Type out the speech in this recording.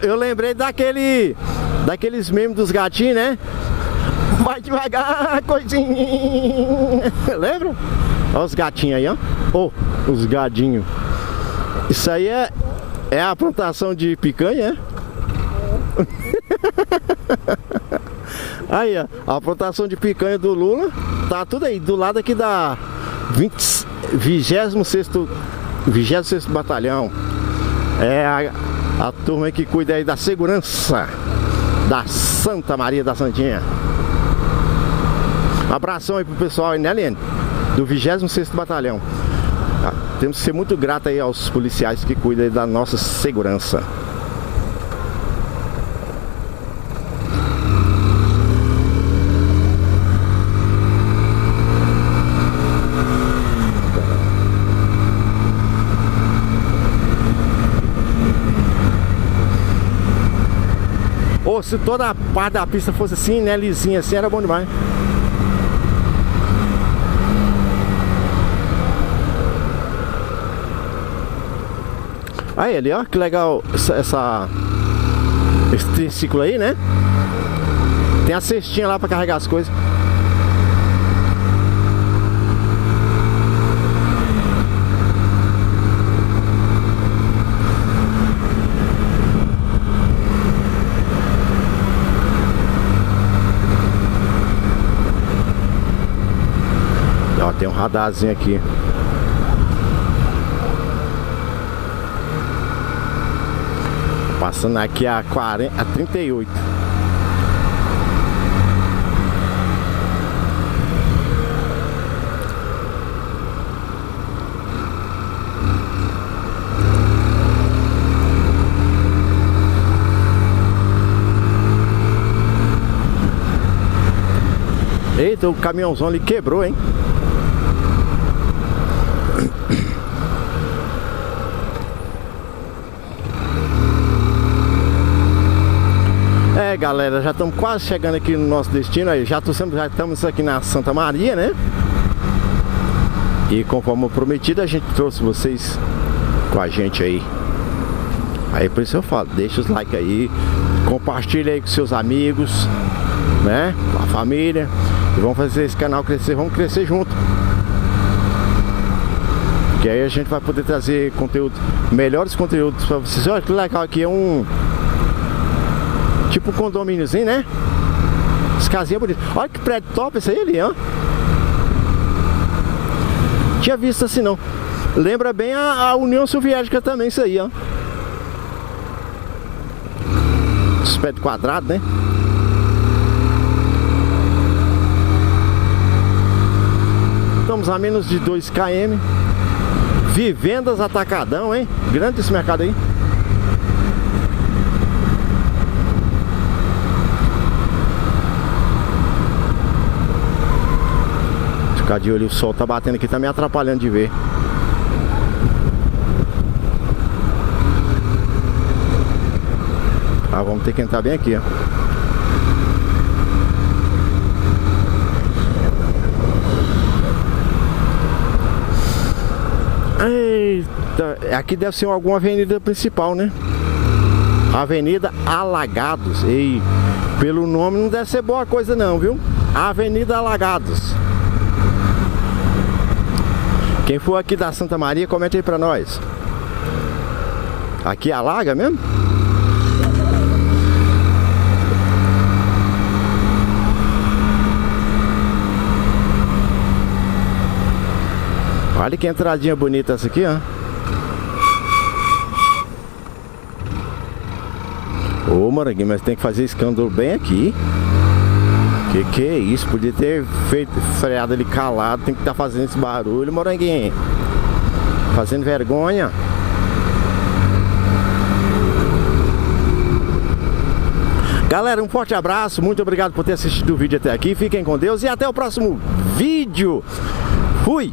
Eu lembrei daqueles memes dos gatinhos, né? Vai devagar, coisinha. Lembra? Olha os gatinhos aí, ó. Oh, os gadinhos. Isso aí é a plantação de picanha, é? Aí, ó, a plantação de picanha do Lula. Tá tudo aí, do lado aqui da 26º Batalhão. É a turma aí que cuida aí da segurança da Santa Maria da Santinha. Um abração aí pro pessoal aí, né, Liane? Do 26º Batalhão. Temos que ser muito grato aí aos policiais que cuidam aí da nossa segurança. Ou se toda a parte da pista fosse assim, né, lisinha assim, era bom demais. Aí ali, ó, que legal esse triciclo aí, né? Tem a cestinha lá pra carregar as coisas. Ó, tem um radarzinho aqui. Passando aqui a 38. Eita, o caminhãozão ali quebrou, hein? É, galera, já estamos quase chegando aqui no nosso destino. Aí já estamos aqui na Santa Maria, né? E conforme prometido, a gente trouxe vocês com a gente aí. Aí por isso eu falo, deixa os likes aí, compartilha aí com seus amigos, né? Com a família. E vamos fazer esse canal crescer, vamos crescer junto. Que aí a gente vai poder trazer conteúdo, melhores conteúdos para vocês. Olha que legal, aqui é um tipo um condomíniozinho, né? As casinhas bonitas. Olha que prédio top esse aí ali, ó. Tinha visto assim não. Lembra bem a União Soviética também, isso aí, ó. Os prédios quadrados, né? Estamos a menos de 2 km. Vivendas Atacadão, hein? Grande esse mercado aí. Ficar de olho, o sol tá batendo aqui, tá me atrapalhando de ver. Ah, vamos ter que entrar bem aqui, ó. Eita, aqui deve ser alguma avenida principal, né? Avenida Alagados. E pelo nome não deve ser boa coisa não, viu? Avenida Alagados. Quem for aqui da Santa Maria, comenta aí pra nós. Aqui alaga mesmo? Olha que entradinha bonita essa aqui, ó. Ô, Moranguinho, mas tem que fazer escândalo bem aqui. Que é isso? Podia ter feito freado ali calado. Tem que estar fazendo esse barulho, Moranguinho. Fazendo vergonha. Galera, um forte abraço. Muito obrigado por ter assistido o vídeo até aqui. Fiquem com Deus e até o próximo vídeo. Fui!